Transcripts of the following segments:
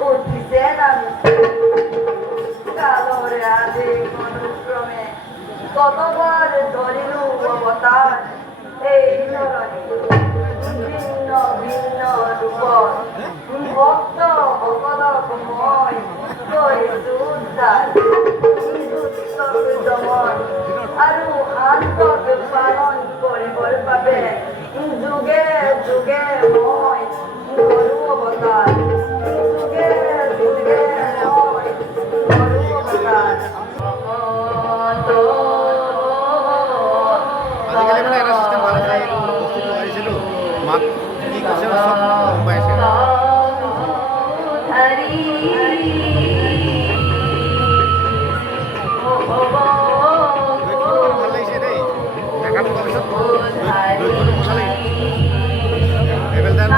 উঠিছে নামিছে কালরে আদি অনুক্রমে কতবার ধরিলু অবতার এই ধরণী ভিন্ন ভিন্ন রূপত ভক্ত ভকতময় কৰিছো উদ্ধাৰ দুষ্টক দমন আৰু শান্তক পালন কৰিবৰ বাবে যুগে যুগে মই কৰো অৱতাৰ যুগে যুগে মই কৰো অৱতাৰ আজিকালি মানে এটা চিষ্টেম ভাল আছে বস্তুটো আহিছিলোঁ মাক কি কৈছে চব গম পাইছে ভাল লাগিছে দেই দেখাটো তাৰপিছত মজা লাগিছে এবেলদান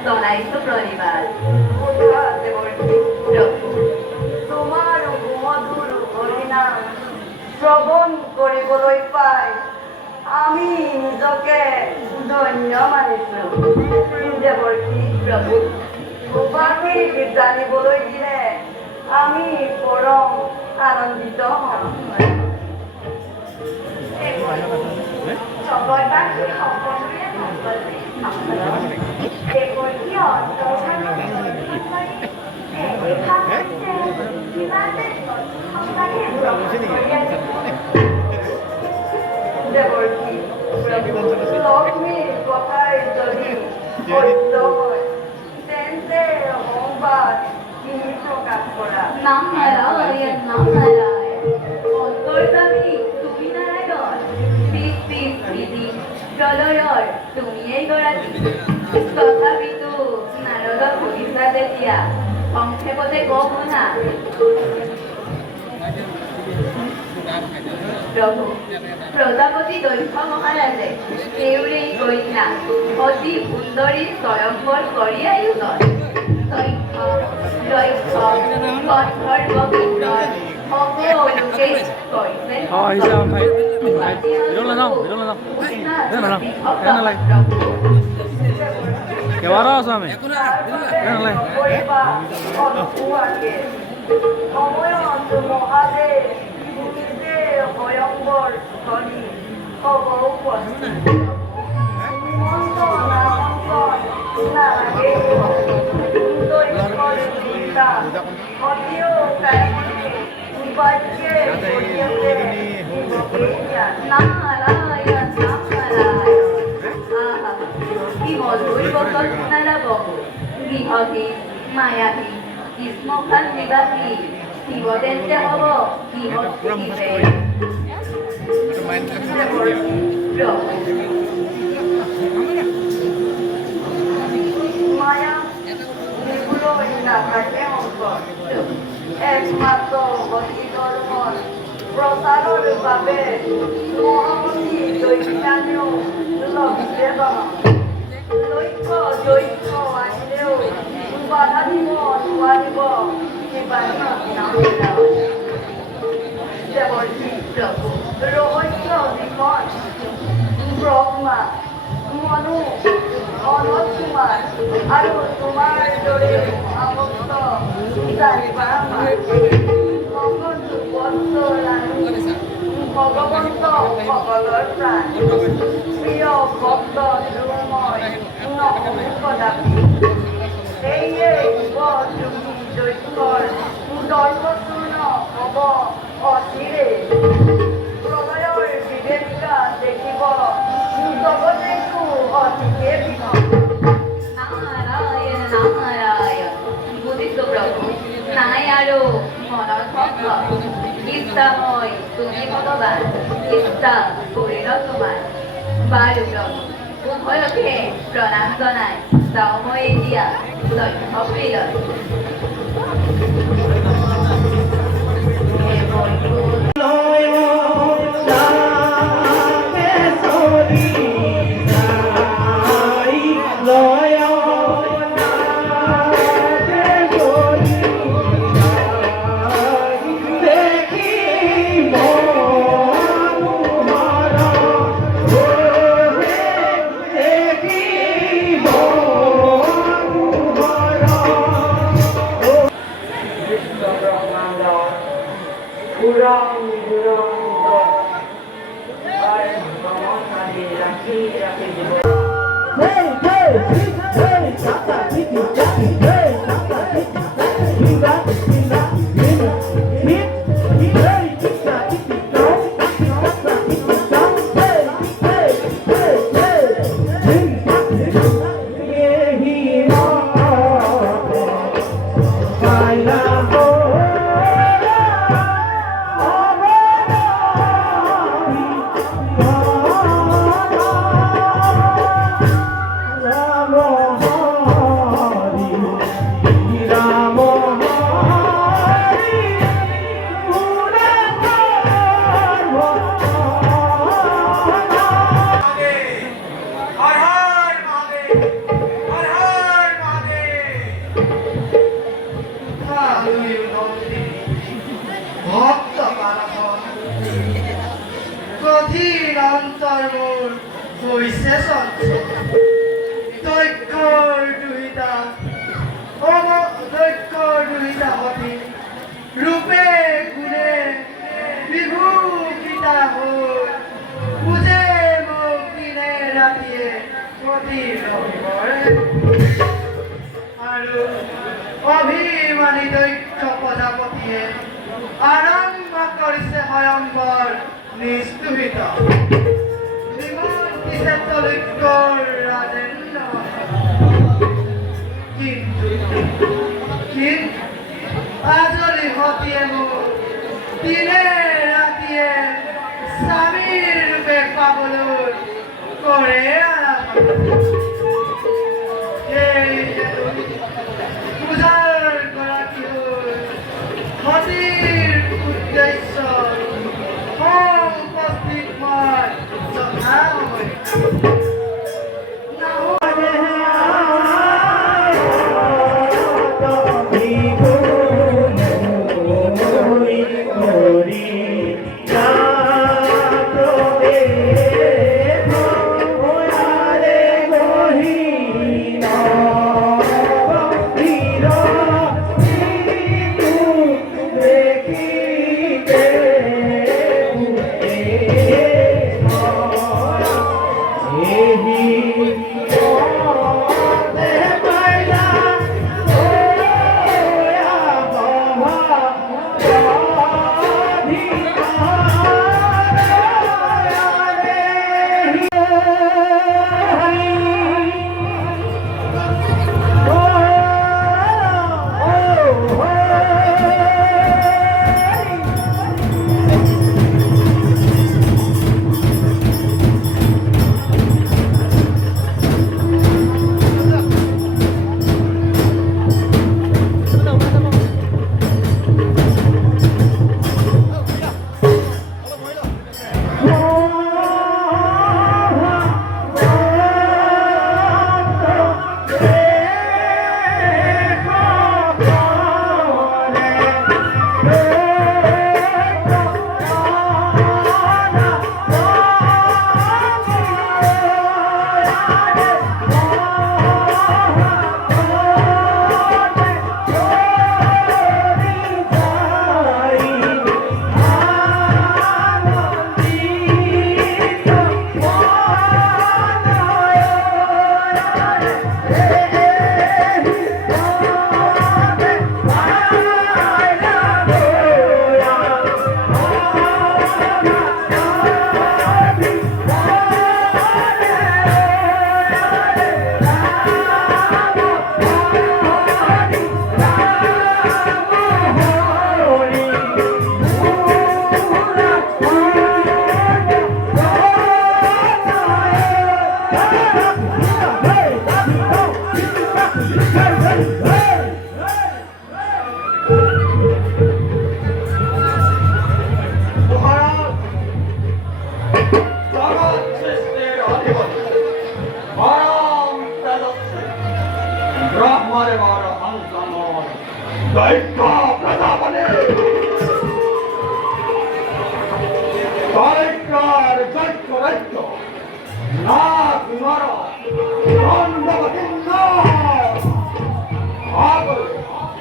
Donaito Florival. তোমাৰ মধুৰ হৰিনাম শ্ৰৱণ কৰিবলৈ পাই আমি নিজকে ধন্য মানিছো দেৱৰ্ষী প্ৰভু তোমাক জানিবলৈ দিলে আমি পৰম আনন্দিত হ'ম জগতবাসী সকলোৰে লক্ষ্মীৰ কথাই যদি সত্য হয় তেন্তে সংবাদ কিনি প্ৰকাশ কৰা নাম নারায়ণ নাম নারায়ণ অন্তর্যামী তুমি নারায়ণ সৃষ্টি স্থিতি প্রলয়ৰ তুমি এই গৰাকী তথাপিতো নাৰদ পঢ়িছা তেতিয়া সংক্ষেপতে কওঁ শুনা প্ৰভু প্ৰজাপতি দক্ষ মহাৰাজে তেওঁৰে কন্যা অতি সুন্দৰী স্বয়ম্বৰ কৰি আয়োজন দক্ষ দক্ষ কঠোৰ বকিন্দৰ সকলোকে কৈছে সময়ত মহাদেৱ নিজে ভয়ংকৰ ধনী হ'ব উপস্থিত নালাগে অতিও বাক্যে নারায়ণ নারায়ণ আহা কি মধুর বচন শুনালা বহু গৃহহী মায়াবী গ্রীষ্মকাল বিবাহী শিবদেন্তে হব গৃহস্থিতে মায়া এগুলোই না থাকে অঙ্কন একমাত্র ভক্তি ধর্মর প্রচারের বাবে মহামতি দৈত্যানেও লভিতে লক্ষ্য দৈত্য আহিলেও বাধা দিব নোৱাৰিব দেৱৰ্ষী প্ৰভু ৰহস্য যিখন ব্ৰহ্মা মনু অনত কুমাৰ আৰু তোমাৰ দৰে মহাভক্ত জানিবা ভগৱন্ত সকলৰ প্ৰাণ প্ৰিয় ভক্ত মই কদাপি সেয়ে যুগী দৈত্যৰ দৰ্শপূৰ্ণ হ'ব অচিৰে প্ৰলয়ৰ বিভেদিকা দেখিব জগতেতো অতিকে বিনয় নারায়ণ নারায়ণ বুঝিছো প্ৰভু নাই আৰু মনৰ ভক্ত ইচ্ছাময় তুমি ভগৱান ইচ্ছা কৰিল তোমাৰ বাৰু প্ৰভু উভয়কে প্ৰণাম জনাই যাওঁ মই এতিয়া লক্ষ্য প্ৰিয়ত Oh উড়ং দুরন্ত আর ভ্রমণকারী রাখি রাখি জীব কঠিন অন্তর্মূল হইছে দৈক্যৰ দুইটা হতি ৰূপে গুণে বিভূষিতা হৈ পূজে মোক দিনে ৰাতিয়ে প্ৰতি ৰবিবাৰে আৰু অভিমানী দৈত্য প্ৰজাপতিয়ে আৰম্ভ কৰিছে স্বয়ংবৰ নিস্তুহিত নিমন্ত্রিছে তলৈকৰ ৰাজেন্দ্ৰ কিন্তু আজলি হতিয়ে মোক দিনে ৰাতিয়ে স্বামীৰ ৰূপে পাবলৈ কৰে সেই পূজাৰ গৰাকী হৈ সতীৰ উদ্দেশ্য উপস্থিত মই যথাসময়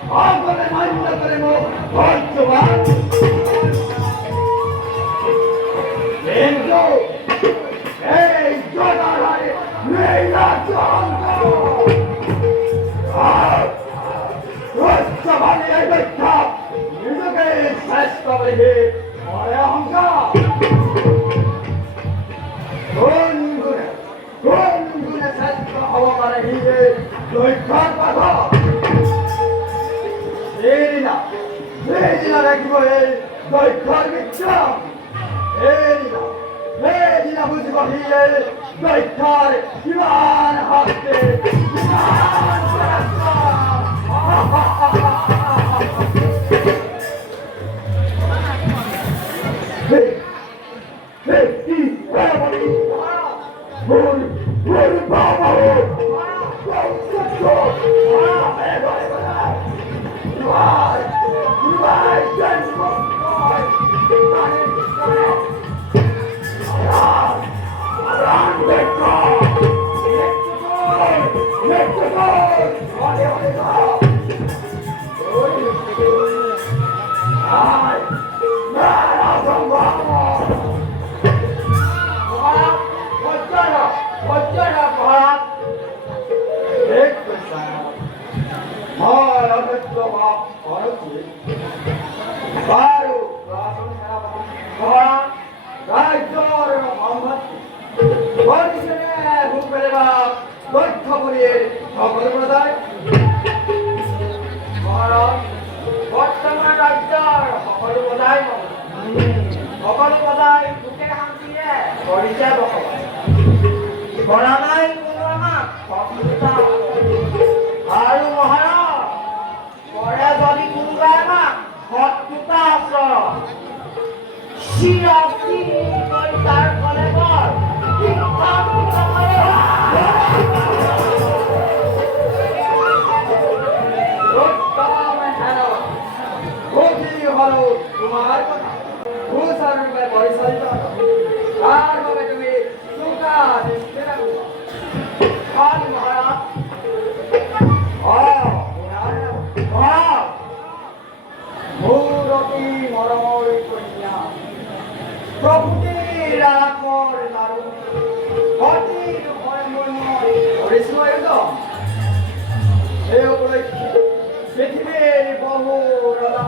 Agora mais ainda teremos 8 anos. তবে মরে অহংকার কোন গুণে শ্রেষ্ঠ হব পারে হিরে দৈক্ষর পাথর এই না রাখিব এই দৈক্ষর বিক্রম এই না বুঝিব হিরে দৈক্ষর কিমান হস্তে কিমান বর্তমান রাজ্যৰ সকলো বজাই লোকে শান্তিৰে কৰিছে বসবাস কৰা নাই কোনো আমাক শত্ৰুতা আৰু মহাৰাজ কৰে যদি কোনোবাই আমাক শত্ৰুতা আচৰণ চিৰকি কৰি তাৰ কলেবৰ তোমার কথা ভূস্বরূপে পরিচালিত তার ভাবে তুমি চুকা দেখতে রাখো মহারাজ মূরতি মরমর কন্যা প্রভুতির আকর দারু হতির ভয়ময় পরিচয় এই উপলক্ষে পৃথিবীর বহু রাজা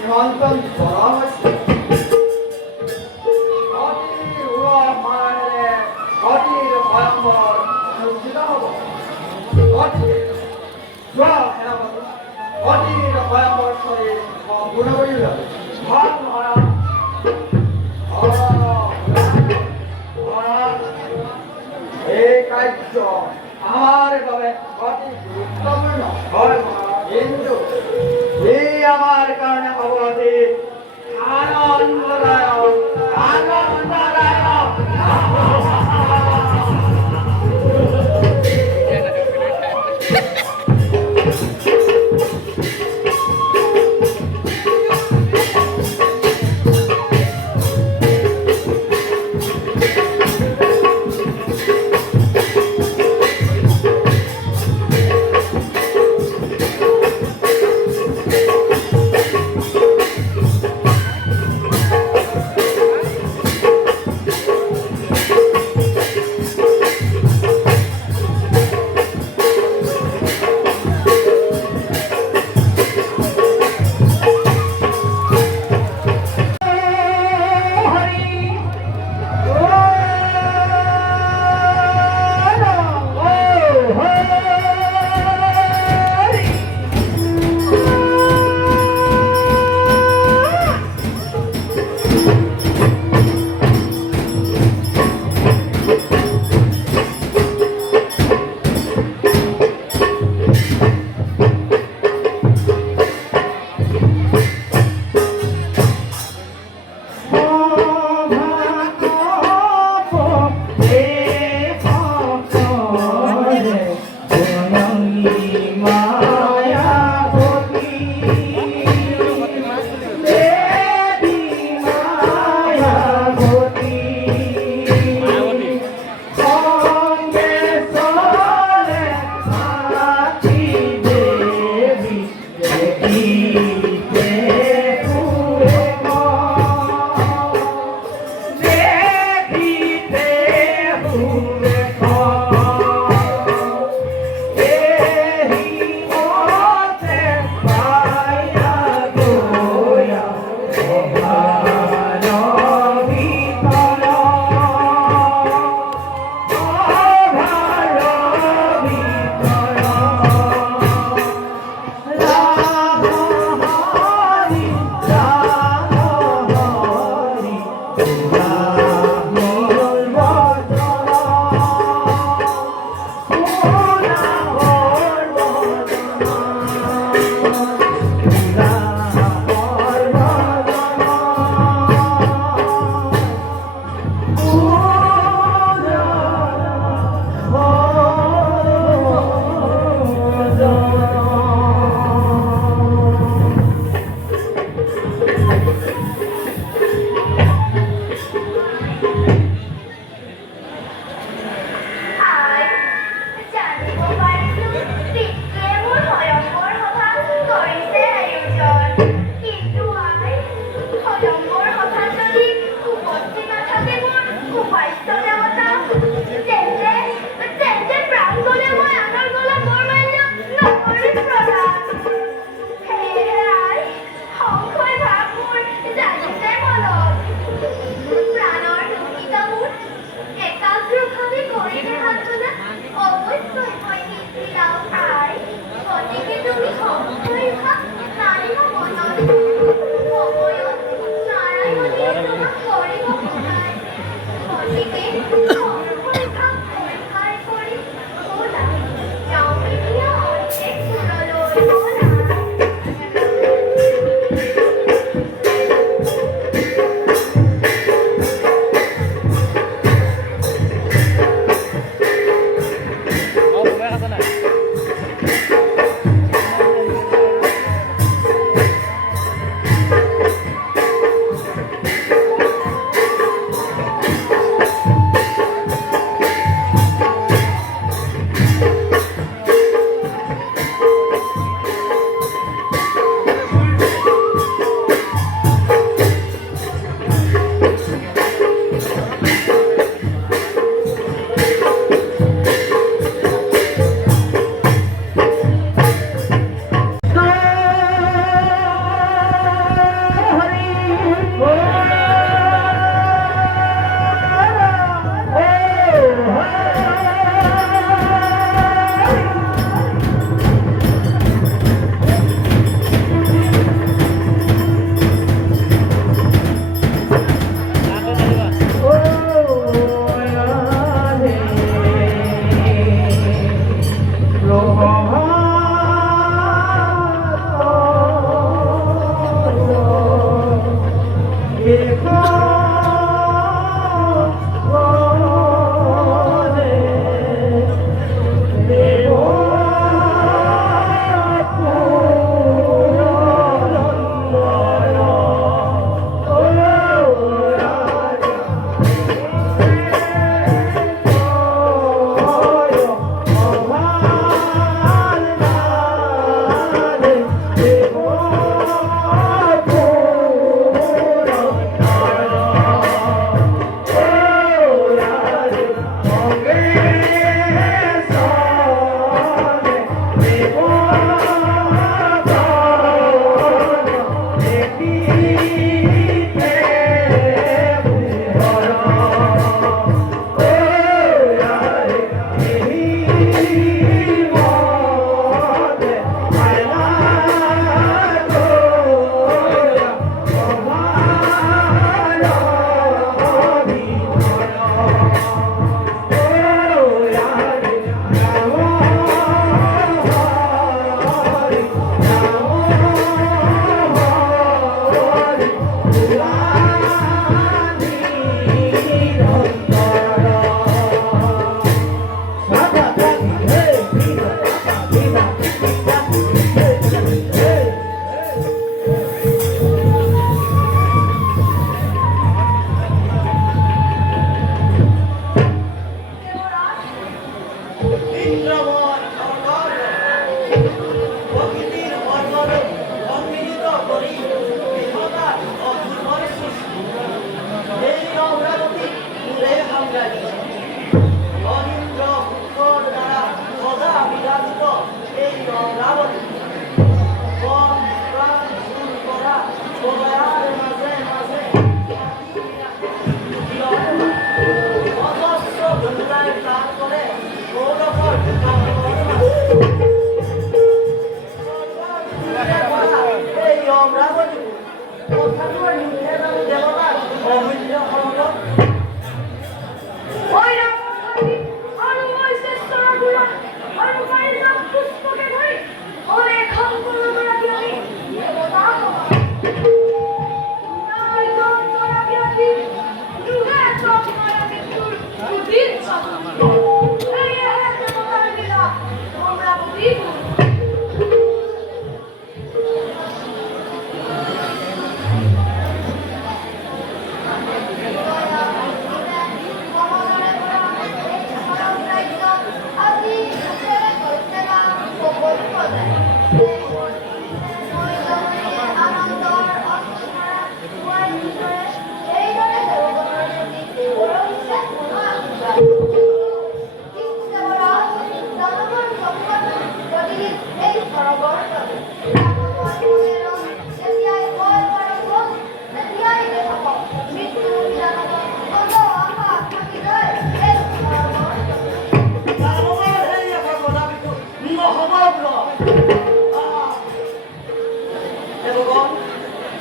নিমন্ত্রণ করা হয়েছে অতির ভয়ঙ্কর অনুষ্ঠিত হব অতির ভয়ঙ্কর শরীর সম্পূর্ণ করি এই কার্য আমার বাবে অতি গুরুত্বপূর্ণ হয় কিন্তু এই আমার কারণে অবধি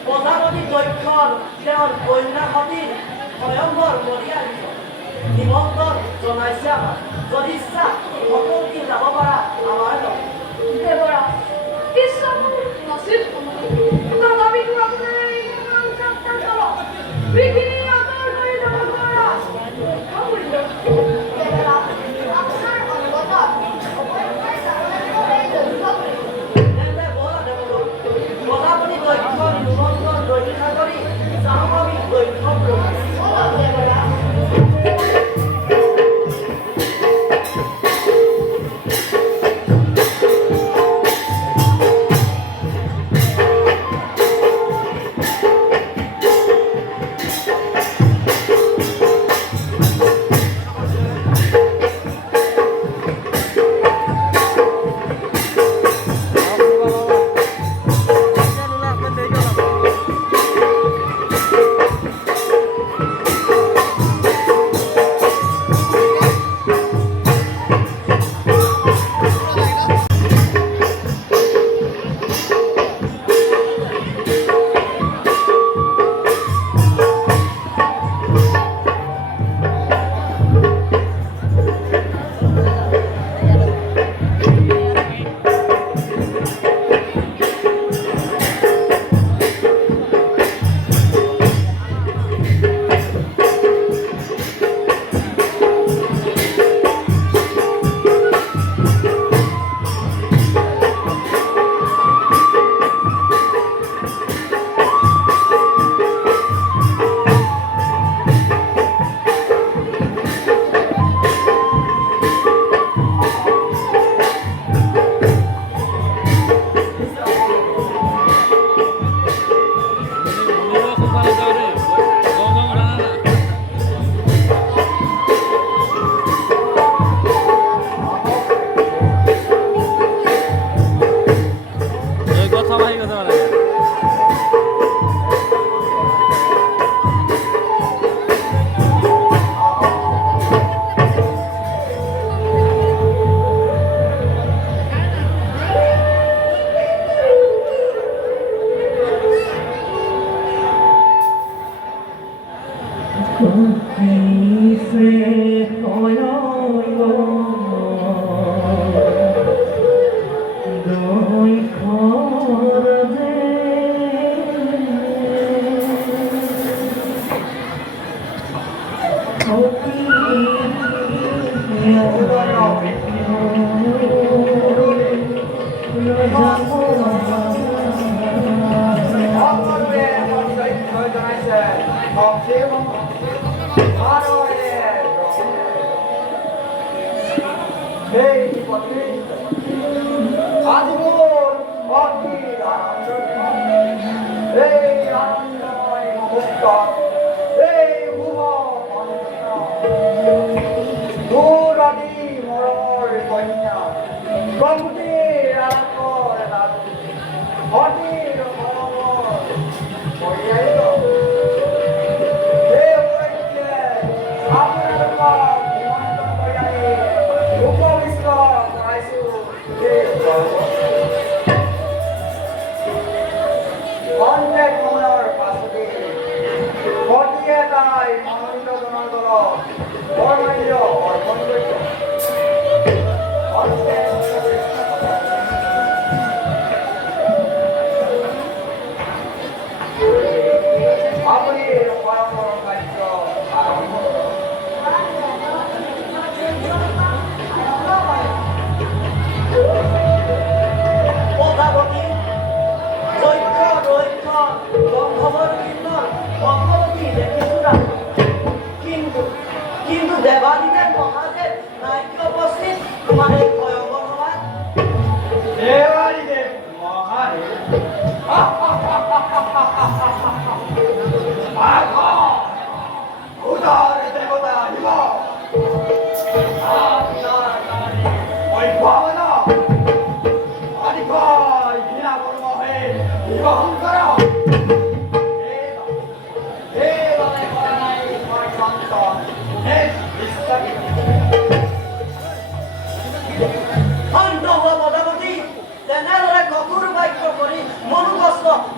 প্ৰজাপতি দক্ষৰ তেওঁৰ কন্যা সতীৰ ভয়ংকৰ বলিয়া নিমন্ত্ৰণ জনাইছে আমাক। যদি ইচ্ছা সকলোকে যাব পাৰা আমাৰ লগত। দেৱৰা ইচ্ছা নাছিল তথাপিতো আপোনাৰ এই পৃথিৱী আঁতৰ কৰি যাব পৰা প্ৰজাপতি দক্ষৰ নিমন্ত্ৰণ ৰক্ষা কৰি যাওঁ আমি দক্ষ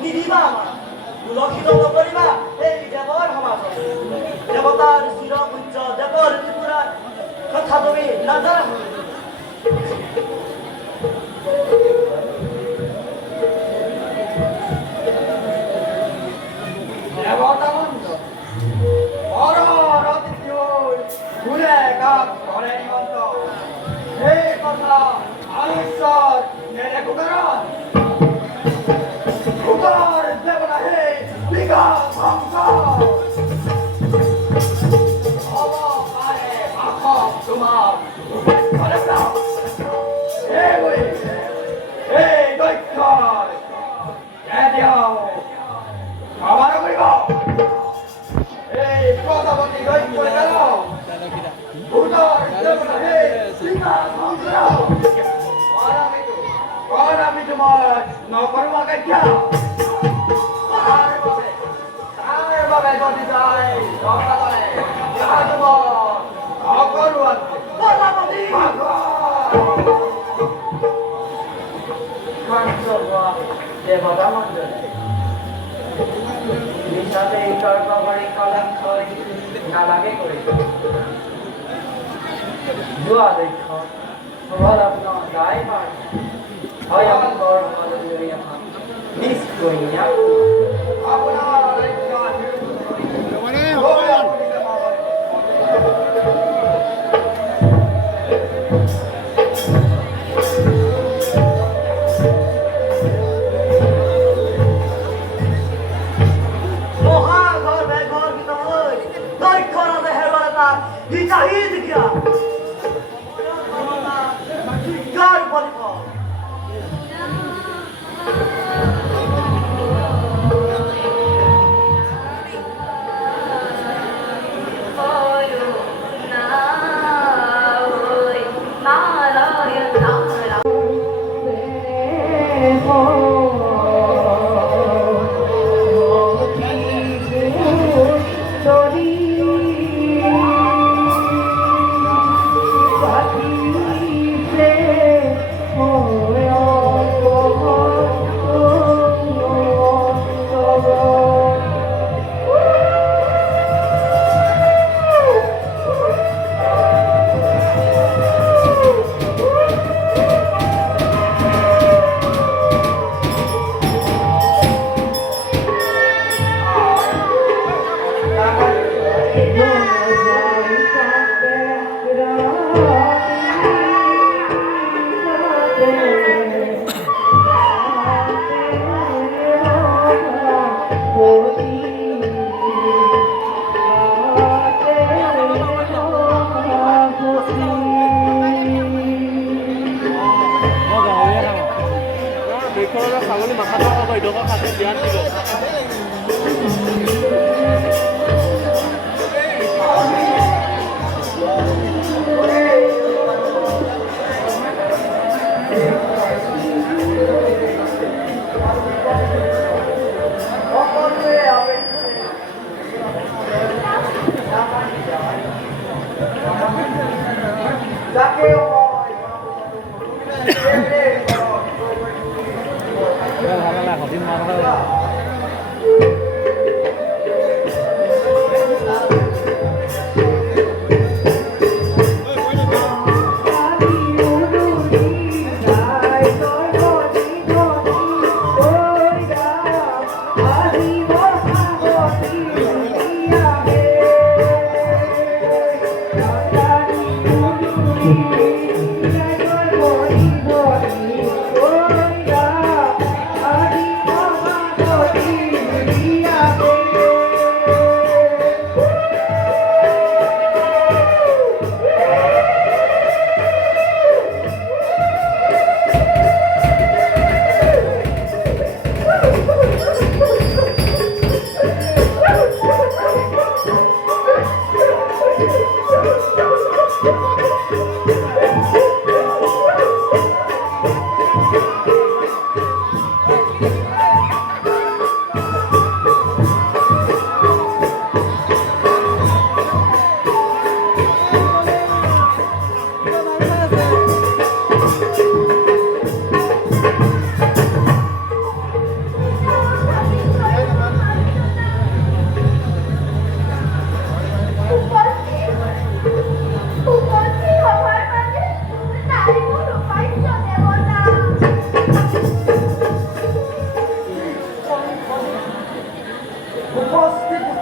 নিদিবা আমাৰ তুলসী দল কৰিবা এই দেৱৰ সমাজত দেৱতাৰ চিৰ পূজ্য দেৱৰ ত্ৰিপুৰাৰ কথা তুমি নাজানা দেৱতা মণ্ডল মিছাতে তৰ্ক কৰি কলংক নালাগে কৰিব যোৱা দক্ষ সবল আপোনাৰ গাই পাৰ ভয়ংকৰ মলজৰি আমাৰ নিশ্চয় আপোনাৰ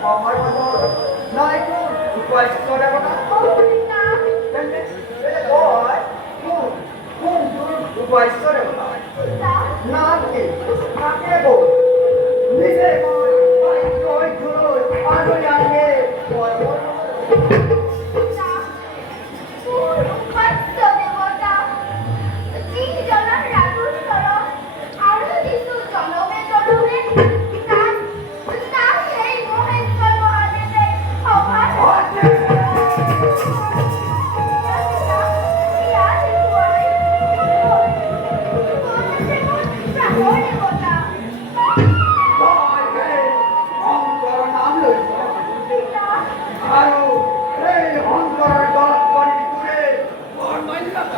আমার মতো না একটু উপায় করে কথা অমৃতা উপায় করে কথা পিতা না কি কাকে বল নিজে কই কই গুলো আলো জানে পিতা কোন উপাস্য দেবতা তিনজনের রাজস্বর আরো কিছু জনমে জনমে তার তার সেই মহেশ্বর মহাদেবের অভাব আৰু এই শংকৰৰ গলত পৰি তোৰে বৰ মান্যতা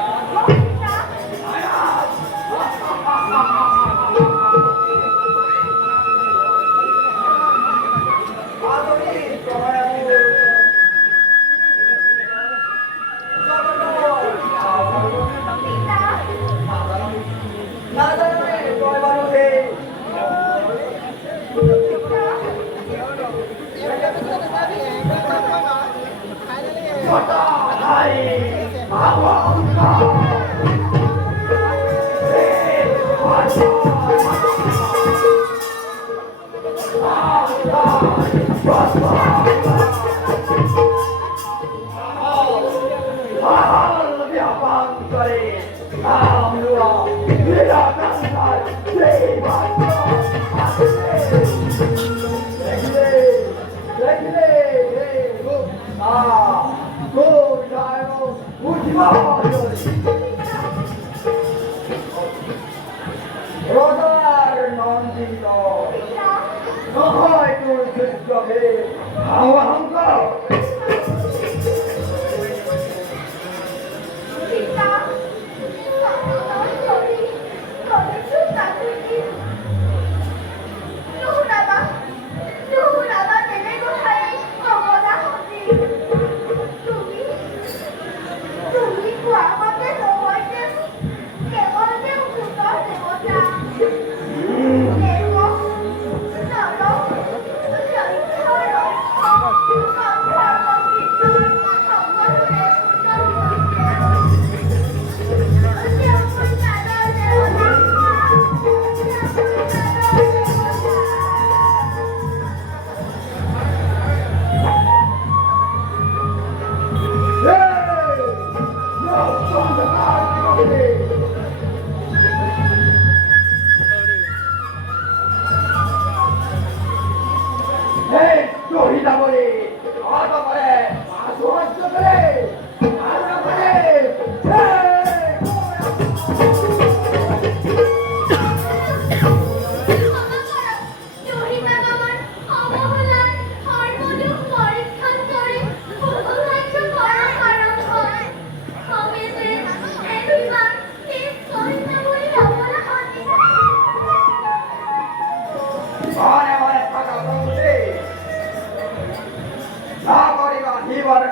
রোজার নন্দিত নহয় তোর যুদ্ধকে আহ্বান কর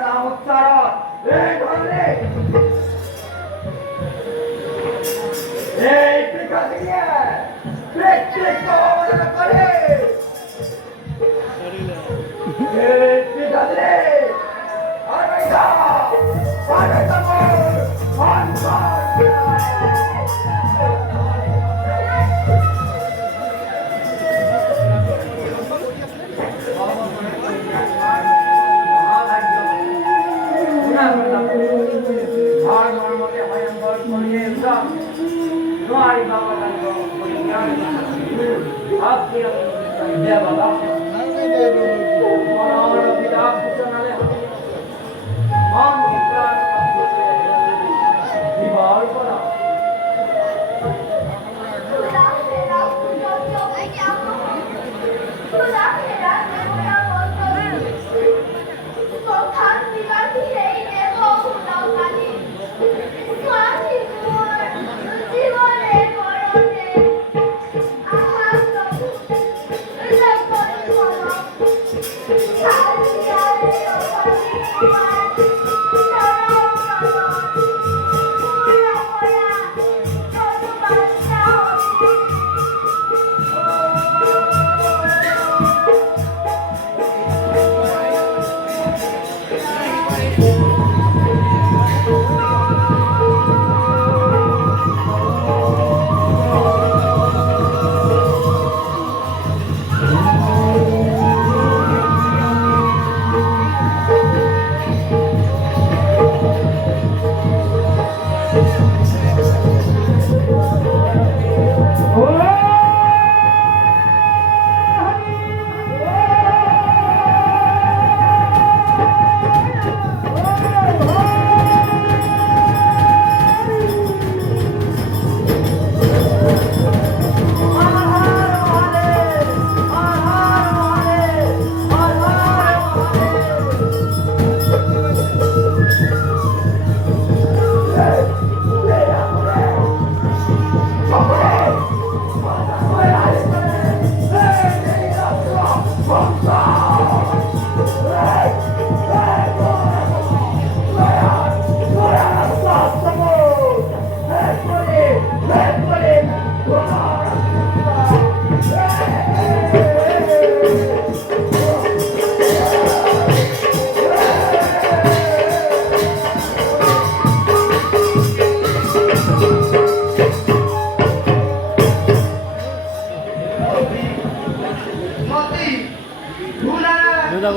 নাম উচ্চারণ এই ধরনে এই টিকা দিয়ে প্রেক্ষিত করে এই টিকা দিয়ে আরেকটা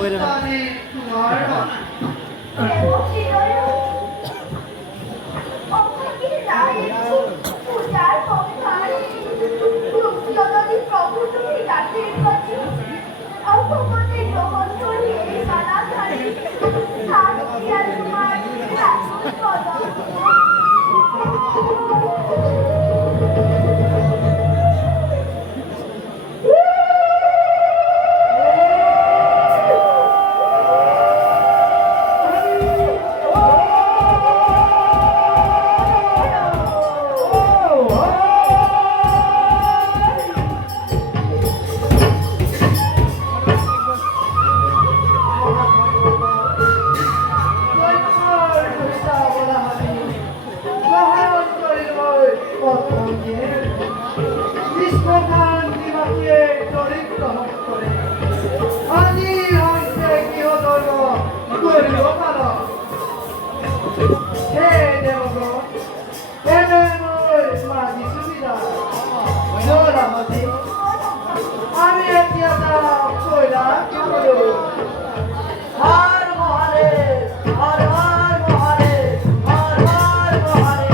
জানি তোমার মা পূজার পক্ষারে জননী প্রভু তুমি গাছের কাছে অপমতে গ্রহণ করে এই মালা ধারে তার আর তোমার কদম আমি এতিয়া কইলা কি করব হর মহাদেব হর হর মহাদেব হর হর মহাদেব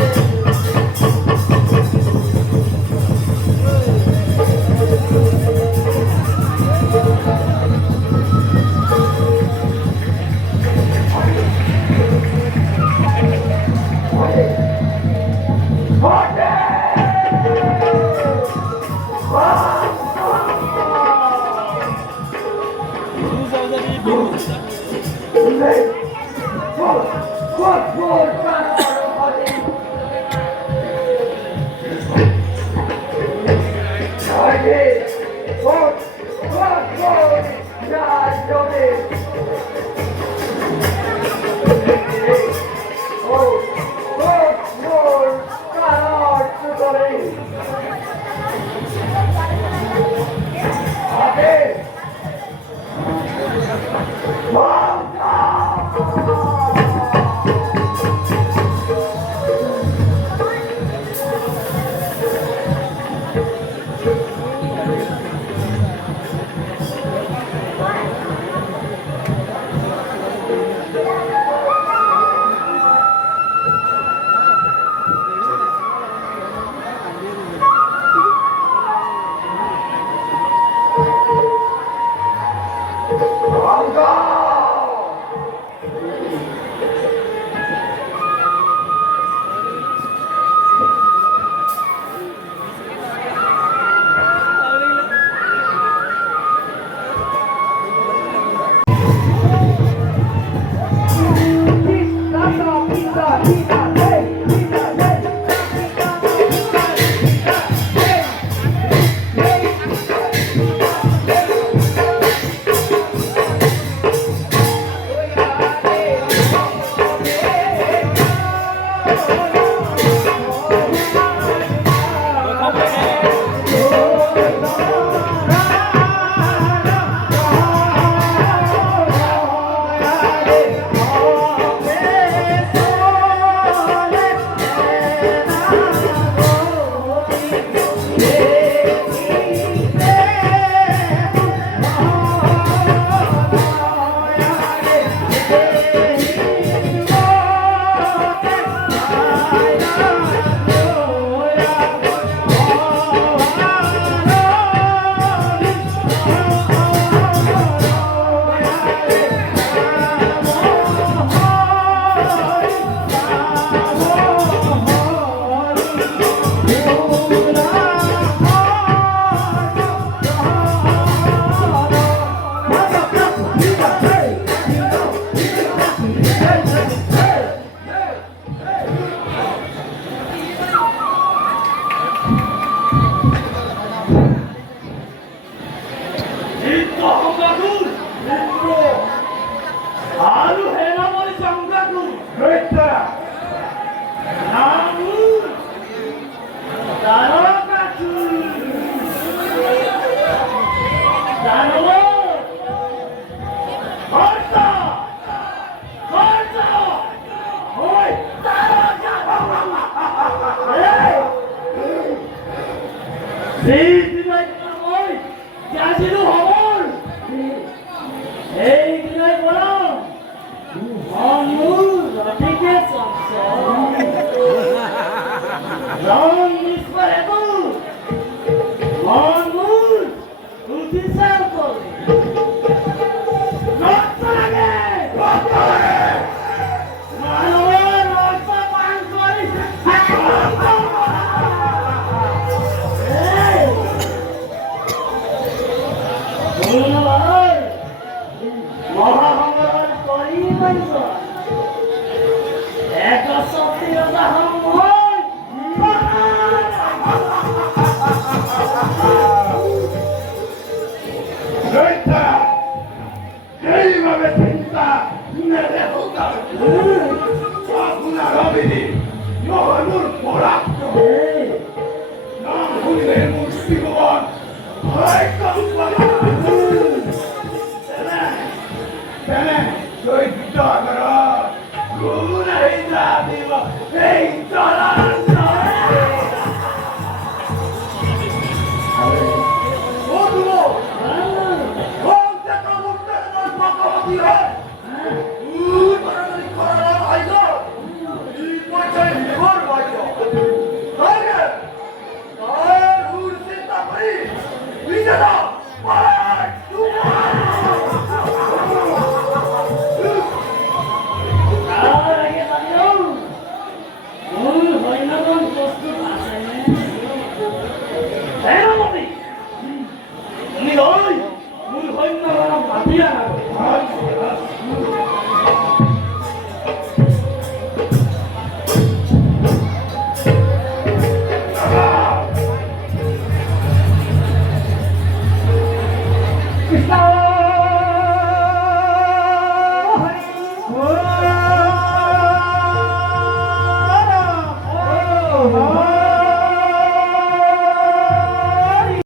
বলো মনুর রটিকে রং নিষ্পরে তো মনুর উঠিসার করে রক্ত লাগে মানবের রক্ত পান করি ধন্যবাদ মহাসংগ্রাম করি মাইছ এক সত্যতা সময় রইতা এইভাবে চিন্তা মেরে হোকা আপনার হবিনি নহনুর পরাক্ত নাম শুনিলে মুক্তি ভগবান হয় কল্পনা তেনে দৈত্য কর গুণ হিন্দা দিব এই চলান ও দুলো ওম চেতা মুক্তের নয় ভগবতী রে উৎপরণী করার আইগো এই পয়সায় নিভর বাজো আগে আর উর চিন্তা করি বিজেতা পারায় আর আগে বাড়িও মূল হইনগণ প্রস্তুত আছে সেনাপতি তুমি ওই মূল হইনগণ ভাবিয়া কৃষ্ণ